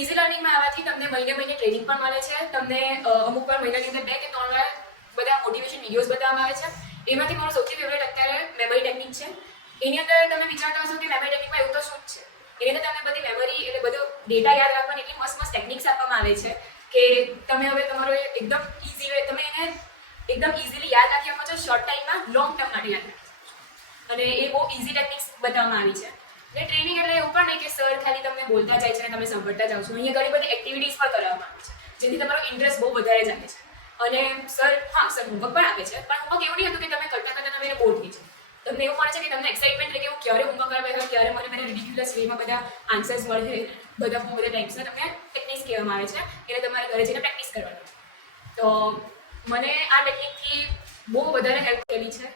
Easy લર્નિંગમાં આવવાથી તમને મહિને ટ્રેનિંગ પણ મળે છે. તમને અમુક વાર મહિનાની અંદર 2 કે 3 વાર બધા મોટિવેશન વિડીયોઝ બતાવવામાં આવે છે. એમાંથી મારો સૌથી ફેવરેટ અત્યારે મેમરી ટેકનિક છે. એની અંદર તમે વિચારતા હશો કે મેમરી ટેકનિકમાં એવું તો શું જ છે. એની અંદર તમને બધી મેમરી એટલે બધો ડેટા યાદ રાખવાની એટલી મસ્ત ટેકનિક્સ આપવામાં આવે છે કે તમે હવે તમારો એકદમ ઇઝી તમે એને એકદમ ઇઝીલી યાદ રાખી શકો છો. શોર્ટ ટાઈમમાં લોંગ ટર્મ માટે યાદ રાખી શકો છો. અને એ બહુ ઇઝી ટેકનિક્સ બતાવવામાં આવી છે. ને ટ્રેનિંગ એટલે એવું પણ નહીં કે સર ખાલી તમને બોલતા જાય છે અને તમે સાંભળતા જાઓ છો. અહીંયા ઘણી બધી એક્ટિવિટીઝ પણ કરવામાં આવે છે જેથી તમારો ઇન્ટરેસ્ટ બહુ વધારે જાગે છે. અને સર હોમવર્ક પણ આપે છે, પણ હોમવર્ક એવું નહીં હતું કે તમે કરતા તમે એને બોર થઈ જાઓ. તમને એવું મળે છે કે તમને એક્સાઇટમેન્ટ રહે કે હું ક્યારે હોમવર્ક કરવા બેઠો, ક્યારે મને રિડિક્યુલસ વેમાં બધા આન્સર્સ મળે, બધા ટાઈપ્સના તમને ટેકનિક્સ કહેવામાં આવે છે. એને તમારે ઘરે જઈને પ્રેક્ટિસ કરવાની. તો મને આ ટેકનિકથી બહુ વધારે હેલ્પ થયેલી છે.